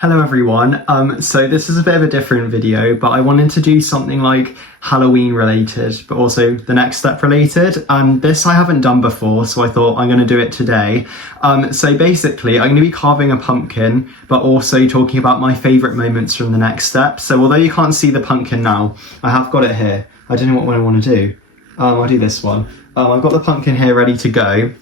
Hello everyone, so this is a bit of a different video, but I wanted to do something like Halloween related, but also the next step related. This I haven't done before, so I thought I'm going to do it today. So basically, I'm going to be carving a pumpkin, but also talking about my favourite moments from the next step. So although you can't see the pumpkin now, I have got it here. I don't know what one I want to do. I'll do this one. I've got the pumpkin here ready to go.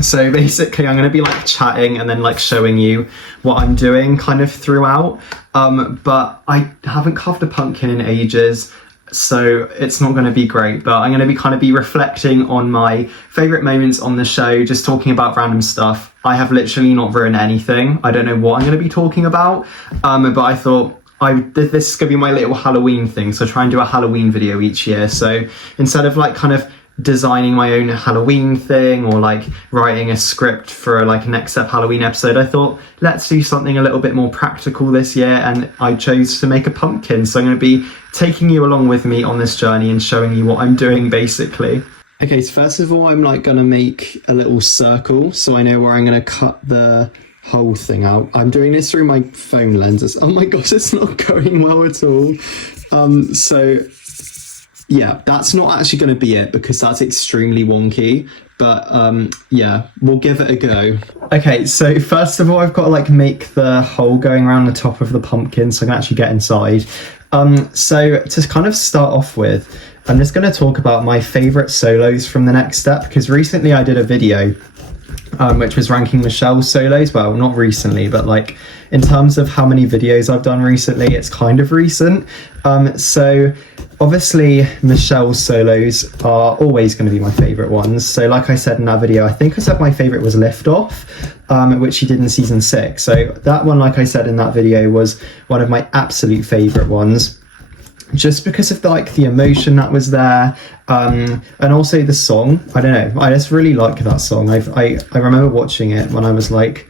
So basically I'm going to be like chatting and then like showing you what I'm doing kind of throughout, but I haven't carved a pumpkin in ages, so it's not going to be great, but I'm going to be kind of be reflecting on my favourite moments on the show, just talking about random stuff. I have literally not written anything. I don't know what I'm going to be talking about, but I thought this is going to be my little Halloween thing, so try and do a Halloween video each year. So instead of like kind of designing my own Halloween thing or like writing a script for like a next step Halloween episode, I thought let's do something a little bit more practical this year, and I chose to make a pumpkin. So I'm going to be taking you along with me on this journey and showing you what I'm doing basically. Okay, so first of all I'm like going to make a little circle so I know where I'm going to cut the whole thing out. I'm doing this through my phone lenses. Oh my gosh, it's not going well at all. So yeah, that's not actually going to be it because that's extremely wonky, but yeah, we'll give it a go. Okay, so first of all, I've got to like make the hole going around the top of the pumpkin so I can actually get inside. So to kind of start off with, I'm just going to talk about my favourite solos from the next step, because recently I did a video which was ranking Michelle's solos. Well, not recently, but like in terms of how many videos I've done recently, it's kind of recent. So obviously Michelle's solos are always going to be my favourite ones. So like I said in that video, I think I said my favourite was Lift Off, which she did in season 6. So that one, like I said in that video, was one of my absolute favourite ones, just because of the emotion that was there, and also the song. I don't know, I just really like that song. I remember watching it when I was like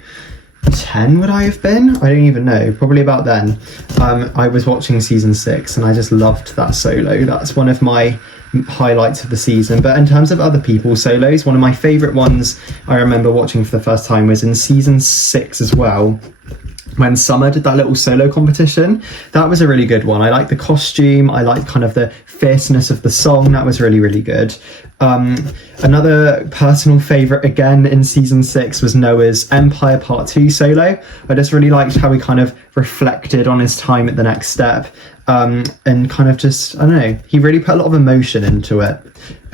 10, would I have been? I don't even know, probably about then. I was watching season 6 and I just loved that solo. That's one of my highlights of the season. But in terms of other people's solos, one of my favourite ones I remember watching for the first time was in season 6 as well, when Summer did that little solo competition. That was a really good one. I liked the costume, I liked kind of the fierceness of the song. That was really, really good. Another personal favourite again in season 6 was Noah's Empire Part 2 solo. I just really liked how he kind of reflected on his time at the next step, and kind of just, I don't know, he really put a lot of emotion into it.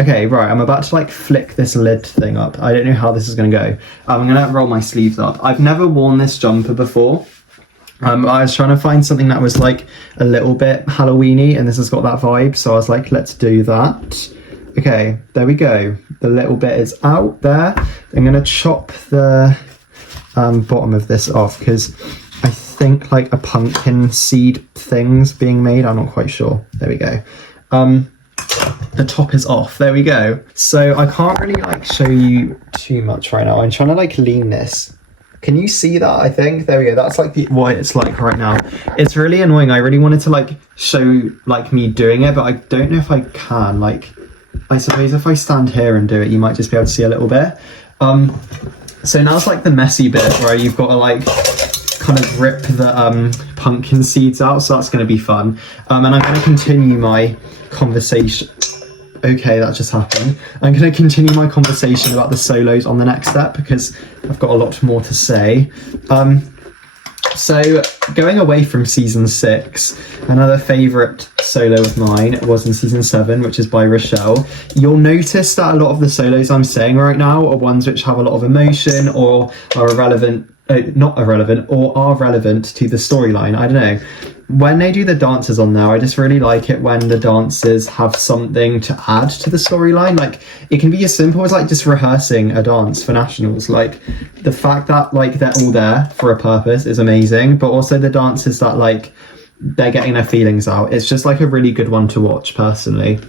Okay, right, I'm about to like flick this lid thing up. I don't know how this is going to go. I'm going to roll my sleeves up. I've never worn this jumper before. I was trying to find something that was like a little bit Halloween-y, and this has got that vibe, so I was like, let's do that. Okay, there we go. The little bit is out there. I'm going to chop the bottom of this off because I think like a pumpkin seed thing's being made. I'm not quite sure. There we go. The top is off. There we go. So I can't really like show you too much right now. I'm trying to like lean this. Can you see that? I think there we go. That's like what it's like right now. It's really annoying. I really wanted to like show like me doing it, but I don't know if I can. Like, I suppose if I stand here and do it, you might just be able to see a little bit. So now it's like the messy bit where you've got to like kind of rip the pumpkin seeds out. So that's going to be fun. And I'm going to continue my conversation. Okay, that just happened. I'm going to continue my conversation about the solos on the next step because I've got a lot more to say. So going away from season 6, another favourite solo of mine was in season 7, which is by Rochelle. You'll notice that a lot of the solos I'm saying right now are ones which have a lot of emotion or are irrelevant, not irrelevant, or are relevant to the storyline. I don't know. When they do the dances on there, I just really like it when the dancers have something to add to the storyline. Like, it can be as simple as like just rehearsing a dance for nationals. Like, the fact that like they're all there for a purpose is amazing, but also the dancers that like they're getting their feelings out. It's just like a really good one to watch personally.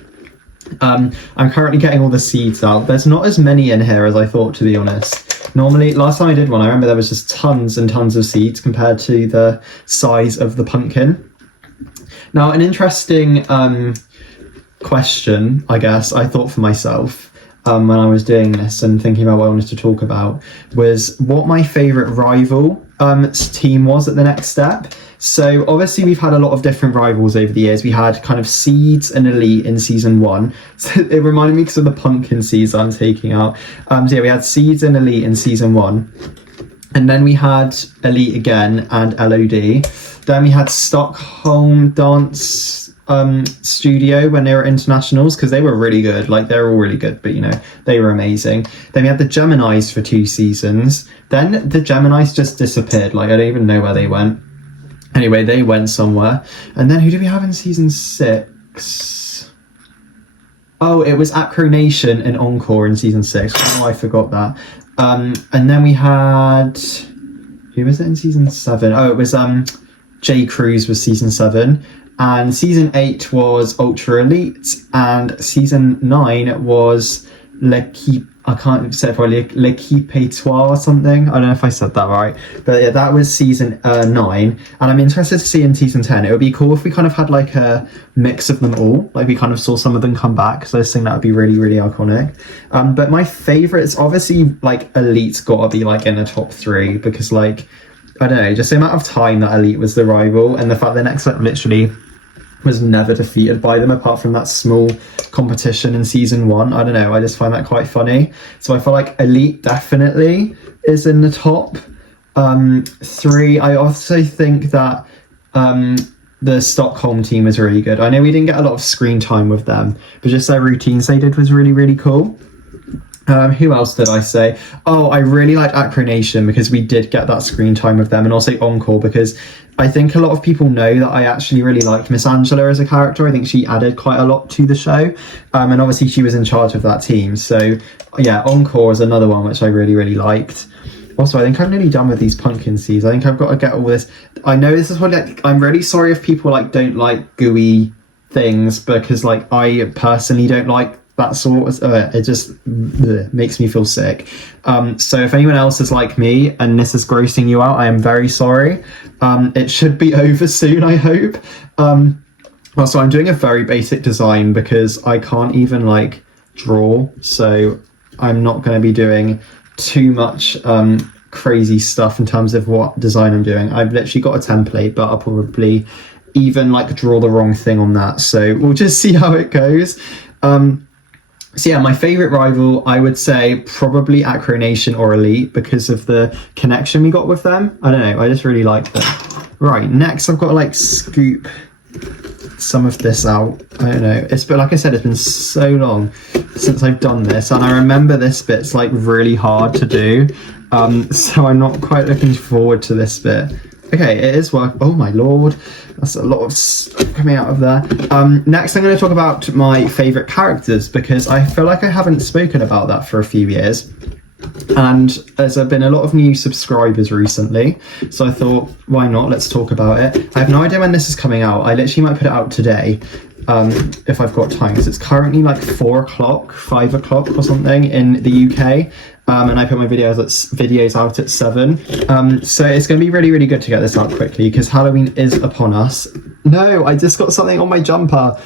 I'm currently getting all the seeds out. There's not as many in here as I thought, to be honest. Normally, last time I did one, I remember there was just tons and tons of seeds compared to the size of the pumpkin. Now, an interesting question, I guess, I thought for myself when I was doing this and thinking about what I wanted to talk about was what my favourite rival team was at the next step. So obviously we've had a lot of different rivals over the years. We had kind of Seeds and Elite in season 1. So it reminded me because of the pumpkin seeds I'm taking out. So yeah, we had Seeds and Elite in season 1. And then we had Elite again and LOD. Then we had Stockholm Dance Studio when they were internationals, because they were really good. Like, they're all really good, but you know, they were amazing. Then we had the Geminis for 2 seasons. Then the Geminis just disappeared. Like, I don't even know where they went. Anyway, they went somewhere. And then who did we have in season 6? Oh, it was Acronation and Encore in season 6. Oh, I forgot that. And then we had... Who was it in season 7? Oh, it was J. Cruz was season 7. And season 8 was Ultra Elite. And season 9 was L'Equipe... I can't say it probably, L'Equipe Etoile or something. I don't know if I said that right. But yeah, that was season 9. And I'm interested to see in season 10. It would be cool if we kind of had like a mix of them all. Like we kind of saw some of them come back. So I just think that would be really, really iconic. But my favourites, obviously, like Elite's got to be like in the top 3. Because like, I don't know, just the amount of time that Elite was the rival. And the fact that Next Step literally was never defeated by them apart from that small competition in season 1. I don't know, I just find that quite funny. So I feel like Elite definitely is in the top 3. I also think that the Stockholm team is really good. I know we didn't get a lot of screen time with them, but just their routines they did was really, really cool. Who else did I say? Oh, I really liked Acronation because we did get that screen time with them, and also Encore because I think a lot of people know that I actually really liked Miss Angela as a character. I think she added quite a lot to the show, and obviously she was in charge of that team. So yeah, Encore is another one which I really, really liked. Also, I think I'm nearly done with these pumpkin seeds. I think I've got to get all this. I know this is what, like, I'm really sorry if people like don't like gooey things, because like I personally don't like that sort of it just makes me feel sick. So if anyone else is like me and this is grossing you out, I am very sorry. It should be over soon, I hope. Also, I'm doing a very basic design because I can't even like draw, so I'm not going to be doing too much crazy stuff in terms of what design I'm doing. I've literally got a template, but I'll probably even like draw the wrong thing on that, so we'll just see how it goes. So yeah, my favourite rival, I would say probably Acronation or Elite because of the connection we got with them. I don't know, I just really like them. Right, next I've got to like scoop some of this out. I don't know, but like I said, it's been so long since I've done this, and I remember this bit's like really hard to do. So I'm not quite looking forward to this bit. Okay, it is work. Oh my lord, that's a lot of stuff coming out of there. Next, I'm going to talk about my favourite characters because I feel like I haven't spoken about that for a few years. And there's been a lot of new subscribers recently, so I thought, why not? Let's talk about it. I have no idea when this is coming out. I literally might put it out today if I've got time, because it's currently like 4 o'clock, 5 o'clock or something in the UK. And I put my videos out at 7. So it's going to be really, really good to get this out quickly because Halloween is upon us. No, I just got something on my jumper.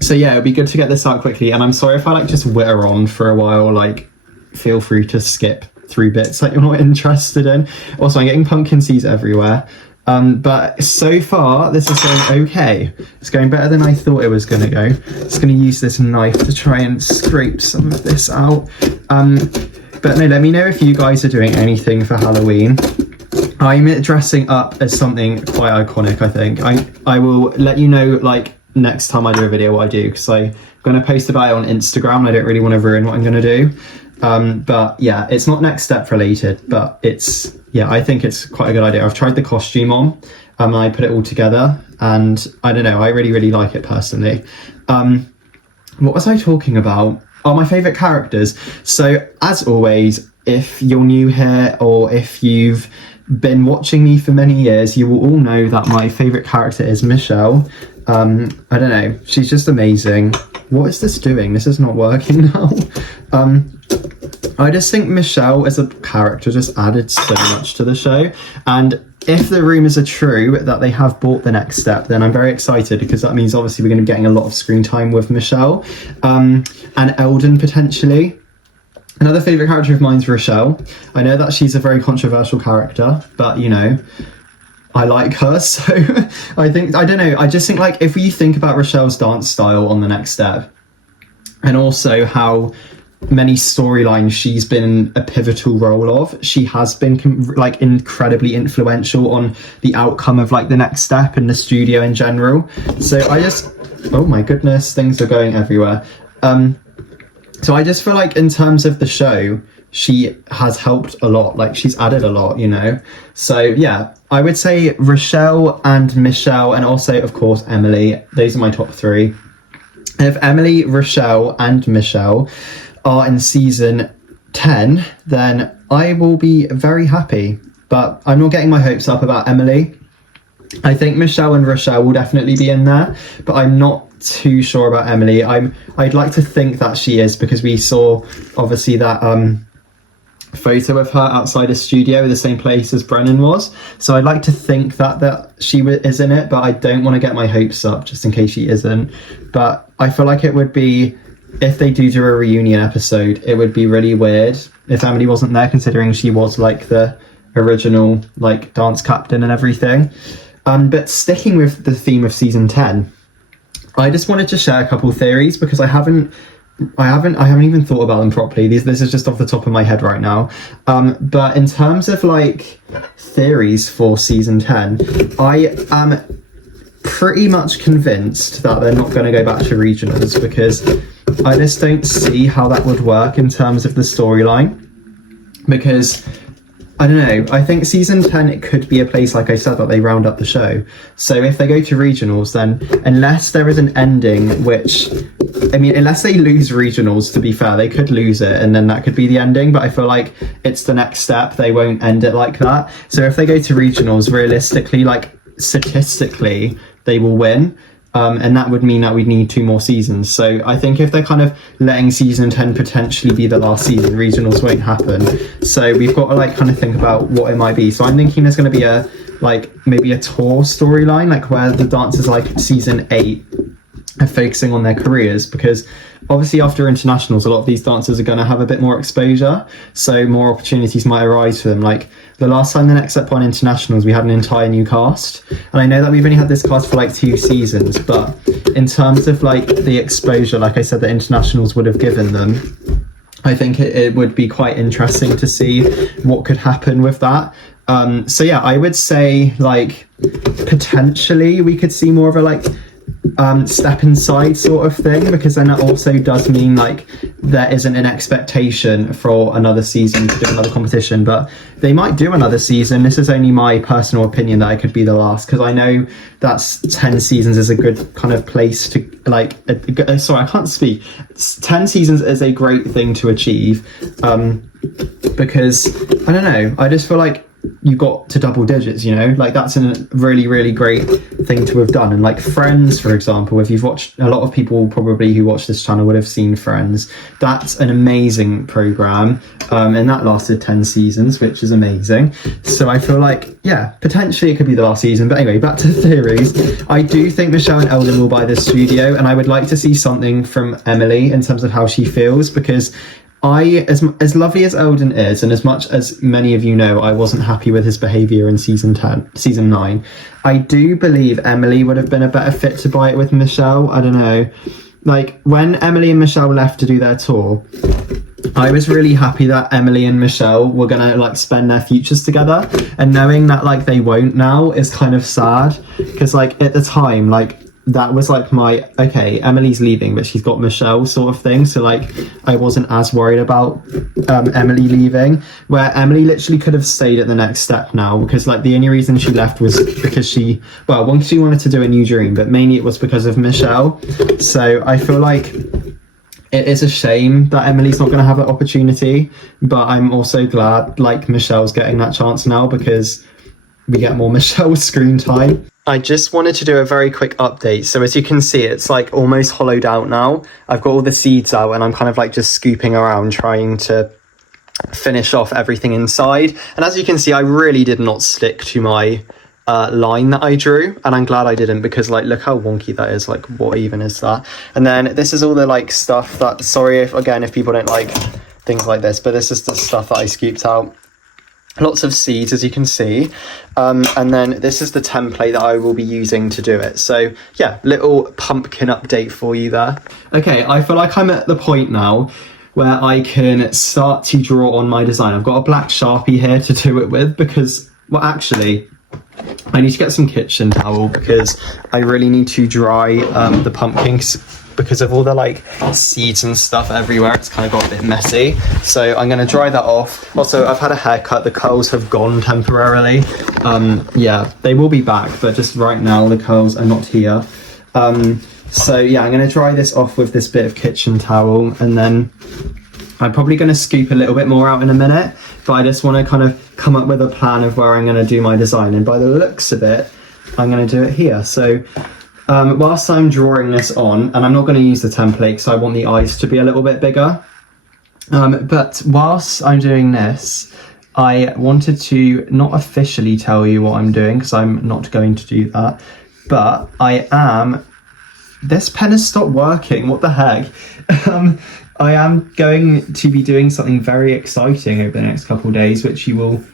So yeah, it'll be good to get this out quickly. And I'm sorry if I like just witter on for a while. Like, feel free to skip through bits that you're not interested in. Also, I'm getting pumpkin seeds everywhere. But so far, this is going okay. It's going better than I thought it was going to go. Just going to use this knife to try and scrape some of this out. But no, let me know if you guys are doing anything for Halloween. I'm dressing up as something quite iconic, I think. I will let you know, like, next time I do a video what I do, because I'm going to post about it on Instagram. I don't really want to ruin what I'm going to do. But yeah, it's not Next Step related, but it's... yeah, I think it's quite a good idea. I've tried the costume on, and I put it all together, and I don't know, I really, really like it personally. What was I talking about? Oh, my favourite characters. So, as always, if you're new here, or if you've been watching me for many years, you will all know that my favourite character is Michelle. I don't know, she's just amazing. What is this doing? This is not working now. I just think Michelle as a character just added so much to the show, and if the rumours are true that they have bought the Next Step, then I'm very excited because that means obviously we're going to be getting a lot of screen time with Michelle and Eldon potentially. Another favourite character of mine is Rochelle. I know that she's a very controversial character, but you know, I like her, so I don't know, I just think like if we think about Rochelle's dance style on the next step, and also how many storylines she's been a pivotal role of, she has been like incredibly influential on the outcome of like the next step and the studio in general. So I just, oh my goodness, things are going everywhere. So I just feel like in terms of the show, she has helped a lot, like she's added a lot, you know. So yeah, I would say Rochelle and Michelle, and also of course Emily. Those are my top three. And if Emily, Rochelle and Michelle are in season 10, then I will be very happy. But I'm not getting my hopes up about Emily. I think Michelle and Rochelle will definitely be in there, but I'm not too sure about Emily. I'd like to think that she is, because we saw obviously that photo of her outside a studio, the same place as Brennan was. So I'd like to think that she is in it, but I don't want to get my hopes up just in case she isn't. But I feel like it would be, if they do a reunion episode, it would be really weird if Emily wasn't there, considering she was like the original like dance captain and everything. But sticking with the theme of season 10, I just wanted to share a couple theories, because I haven't even thought about them properly. This is just off the top of my head right now. But in terms of like theories for season 10, I am pretty much convinced that they're not going to go back to regionals, because I just don't see how that would work in terms of the storyline. Because I don't know, I think season 10, it could be a place, like I said, that they round up the show. So if they go to regionals, then unless there is an ending, which, I mean, unless they lose regionals, to be fair, they could lose it and then that could be the ending. But I feel like it's the next step. They won't end it like that. So if they go to regionals, realistically, like statistically, they will win. And that would mean that we'd need 2 more seasons. So I think if they're kind of letting season 10 potentially be the last season, regionals won't happen. So we've got to like kind of think about what it might be. So I'm thinking there's going to be a like maybe a tour storyline, like where the dancers like season 8 are focusing on their careers, because obviously after internationals, a lot of these dancers are going to have a bit more exposure, so more opportunities might arise for them. Like the last time the next step on internationals, we had an entire new cast, and I know that we've only had this cast for like 2 seasons, but in terms of like the exposure, like I said, that internationals would have given them, I think it would be quite interesting to see what could happen with that. So yeah, I would say like potentially we could see more of a like step inside sort of thing, because then it also does mean like there isn't an expectation for another season to do another competition. But they might do another season. This is only my personal opinion that it could be the last, because I know that's 10 seasons is a good kind of place to like sorry, I can't speak. 10 seasons is a great thing to achieve, because I don't know, I just feel like you got to double digits, you know, like that's a really, really great thing to have done. And like Friends, for example, if you've watched, a lot of people probably who watch this channel would have seen Friends. That's an amazing program, and that lasted 10 seasons, which is amazing. So I feel like, yeah, potentially it could be the last season. But anyway, back to the theories. I do think Michelle and Eldon will buy this studio, and I would like to see something from Emily in terms of how she feels, because as lovely as Eldon is, and as much as many of you know, I wasn't happy with his behaviour in season 9. I do believe Emily would have been a better fit to buy it with Michelle. I don't know. Like, when Emily and Michelle left to do their tour, I was really happy that Emily and Michelle were gonna like spend their futures together, and knowing that like they won't now is kind of sad, because like at the time, like that was like my, okay, Emily's leaving but she's got Michelle sort of thing. So like I wasn't as worried about Emily leaving, where Emily literally could have stayed at the next step now, because like the only reason she left was because she wanted to do a new dream, but mainly it was because of Michelle. So I feel like it is a shame that Emily's not going to have an opportunity, but I'm also glad like Michelle's getting that chance now, because we get more Michelle screen time. I just wanted to do a very quick update. So as you can see, it's like almost hollowed out now. I've got all the seeds out and I'm kind of like just scooping around trying to finish off everything inside. And as you can see, I really did not stick to my line that I drew, and I'm glad I didn't, because like look how wonky that is. Like what even is that? And then this is all the like stuff that, sorry if again if people don't like things like this, but this is the stuff that I scooped out. Lots of seeds, as you can see, and then this is the template that I will be using to do it. So yeah, little pumpkin update for you there. Okay, I feel like I'm at the point now where I can start to draw on my design. I've got a black Sharpie here to do it with because, well, actually I need to get some kitchen towel because I really need to dry the pumpkins because of all the like seeds and stuff everywhere. It's kind of got a bit messy, so I'm going to dry that off. Also, I've had a haircut, the curls have gone temporarily. Yeah, they will be back, but just right now the curls are not here. So yeah, I'm going to dry this off with this bit of kitchen towel, and then I'm probably going to scoop a little bit more out in a minute, but I just want to kind of come up with a plan of where I'm going to do my design, and by the looks of it, I'm going to do it here. So whilst I'm drawing this on, and I'm not going to use the template because I want the eyes to be a little bit bigger, but whilst I'm doing this, I wanted to not officially tell you what I'm doing because I'm not going to do that, but this pen has stopped working, what the heck? I am going to be doing something very exciting over the next couple of days, which you will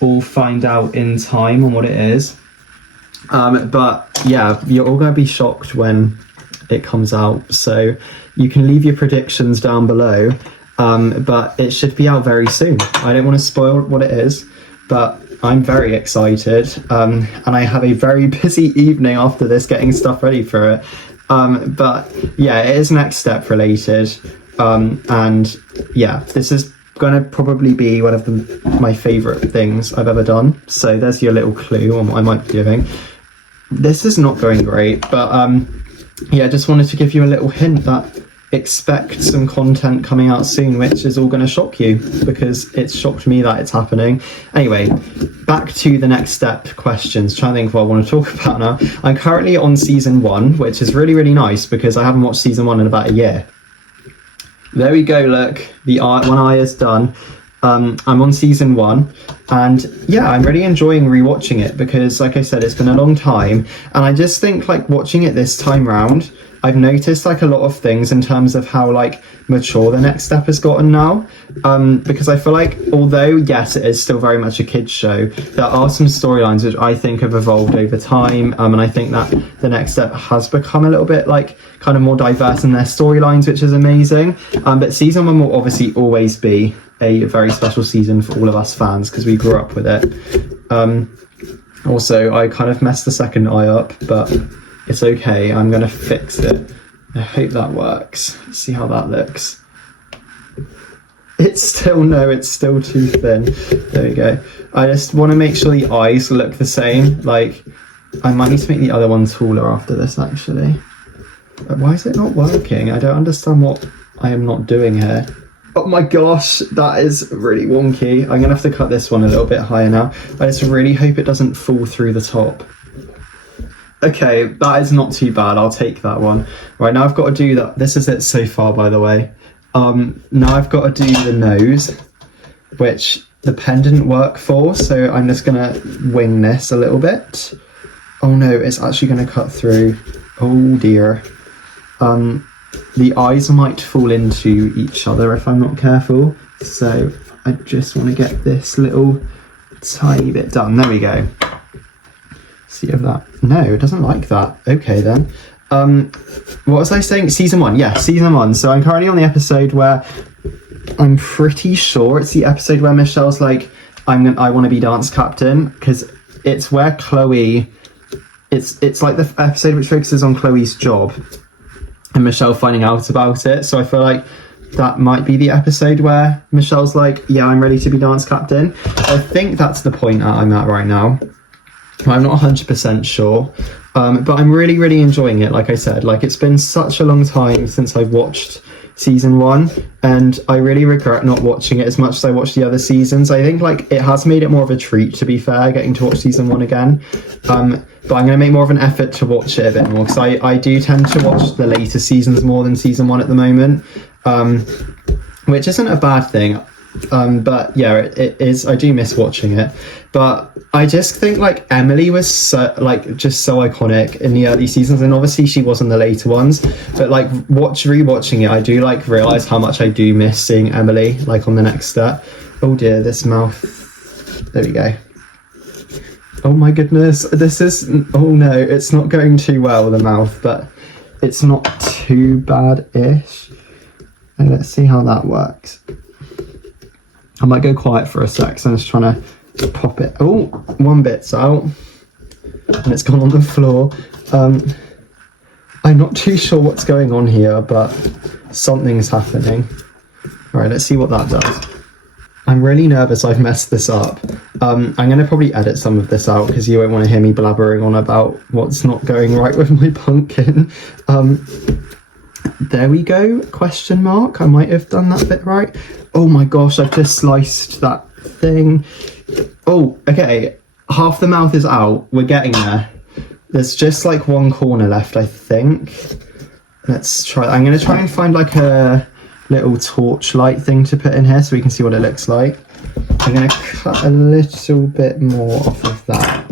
all find out in time on what it is. But yeah, you're all going to be shocked when it comes out, so you can leave your predictions down below, but it should be out very soon. I don't want to spoil what it is, but I'm very excited, and I have a very busy evening after this getting stuff ready for it. But yeah, it is next step related, and yeah, this is going to probably be one of my favourite things I've ever done. So there's your little clue on what I might be doing. This is not going great, but yeah, just wanted to give you a little hint that expect some content coming out soon, which is all going to shock you because it's shocked me that it's happening. Anyway, back to the next step questions. Trying to think of what I want to talk about now. I'm currently on season 1, which is really, really nice because I haven't watched season 1 in about a year. There we go, look, one eye is done. I'm on season 1, and yeah, I'm really enjoying rewatching it because, like I said, it's been a long time, and I just think like watching it this time round, I've noticed like a lot of things in terms of how like mature the next step has gotten now, because I feel like although yes, it is still very much a kids show, there are some storylines which I think have evolved over time, and I think that the next step has become a little bit like kind of more diverse in their storylines, which is amazing. But season 1 will obviously always be a very special season for all of us fans because we grew up with it. Also, I kind of messed the second eye up, but it's okay, I'm going to fix it. I hope that works. Let's see how that looks. It's still too thin. There we go. I just want to make sure the eyes look the same. Like, I might need to make the other one taller after this, actually. But why is it not working? I don't understand what I am not doing here. Oh my gosh, that is really wonky. I'm going to have to cut this one a little bit higher now. I just really hope it doesn't fall through the top. Okay, that is not too bad. I'll take that one. Right, now I've got to do that. This is it so far, by the way. Now I've got to do the nose, which the pen didn't work for, so I'm just going to wing this a little bit. Oh no, it's actually going to cut through. Oh dear. The eyes might fall into each other if I'm not careful, so I just want to get this little tiny bit done. There we go. See if that... No, it doesn't like that. Okay then. What was I saying? Season 1. Yeah, season 1. So I'm currently on the episode where I'm pretty sure it's the episode where Michelle's like, I want to be dance captain, because it's where Chloe... It's like the episode which focuses on Chloe's job and Michelle finding out about it. So I feel like that might be the episode where Michelle's like, yeah, I'm ready to be dance captain. I think that's the point that I'm at right now. I'm not 100% sure, but I'm really, really enjoying it. Like I said, like it's been such a long time since I've watched season 1, and I really regret not watching it as much as I watched the other seasons. I think like it has made it more of a treat, to be fair, getting to watch season 1 again. But I'm going to make more of an effort to watch it a bit more, because I do tend to watch the later seasons more than season 1 at the moment, which isn't a bad thing. But yeah, it is, I do miss watching it. But I just think like Emily was so, like, just so iconic in the early seasons, and obviously she was in the later ones, but like rewatching it, I do like realize how much I do miss seeing Emily like on the next step. Oh dear, this mouth. There we go. Oh my goodness, this is, oh no, it's not going too well, the mouth, but it's not too bad-ish. And let's see how that works. I might go quiet for a sec, so I'm just trying to pop it. Oh, one bit's out, and it's gone on the floor. I'm not too sure what's going on here, but something's happening. All right, let's see what that does. I'm really nervous I've messed this up. I'm going to probably edit some of this out because you won't want to hear me blabbering on about what's not going right with my pumpkin. There we go, question mark. I might have done that bit right. Oh my gosh, I've just sliced that thing. Oh, okay, half the mouth is out. We're getting there. There's just like one corner left, I think. Let's try. I'm going to try and find like a little torchlight thing to put in here so we can see what it looks like. I'm going to cut a little bit more off of that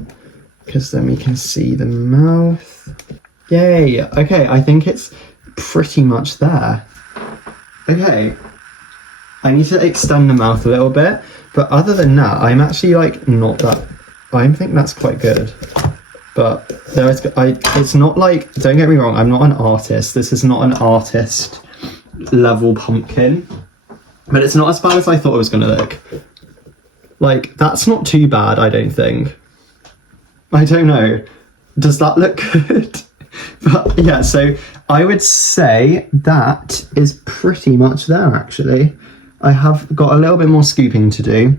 because then we can see the mouth. Yay! Okay, I think it's pretty much there. Okay, I need to extend the mouth a little bit, but other than that, I'm actually like not that. I think that's quite good. But there is, it's not like, don't get me wrong, I'm not an artist. This is not an artist level pumpkin, but it's not as bad as I thought it was gonna look. Like, that's not too bad, I don't think. I don't know. Does that look good? But yeah, so I would say that is pretty much there, actually. I have got a little bit more scooping to do.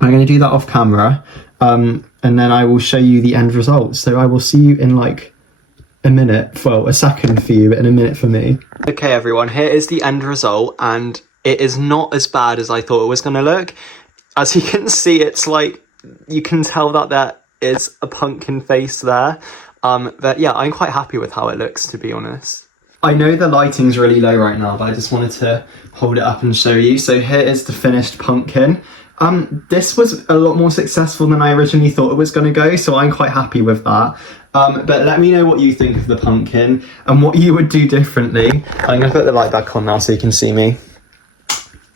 I'm going to do that off camera, and then I will show you the end result. So I will see you in like a minute, well, a second for you, but in a minute for me. Okay, everyone, here is the end result, and it is not as bad as I thought it was going to look. As you can see, it's like, you can tell that there is a pumpkin face there. But yeah, I'm quite happy with how it looks, to be honest. I know the lighting's really low right now, but I just wanted to hold it up and show you. So here is the finished pumpkin. This was a lot more successful than I originally thought it was going to go, so I'm quite happy with that. But let me know what you think of the pumpkin and what you would do differently. I'm going to put the light back on now so you can see me.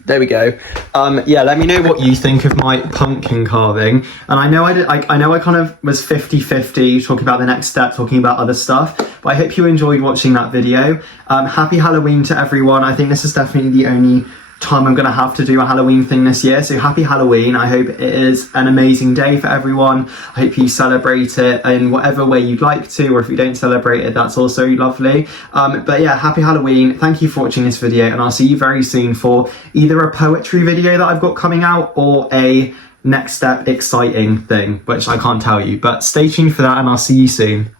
There we go. Yeah, let me know what you think of my pumpkin carving. And I know I kind of was 50-50, talking about the next step, talking about other stuff, but I hope you enjoyed watching that video. Happy Halloween to everyone. I think this is definitely the only time I'm going to have to do a Halloween thing this year, so happy Halloween. I hope it is an amazing day for everyone. I hope you celebrate it in whatever way you'd like to, or if you don't celebrate it, that's also lovely. But yeah, happy Halloween. Thank you for watching this video, and I'll see you very soon for either a poetry video that I've got coming out or a next step exciting thing, which I can't tell you, but stay tuned for that, and I'll see you soon.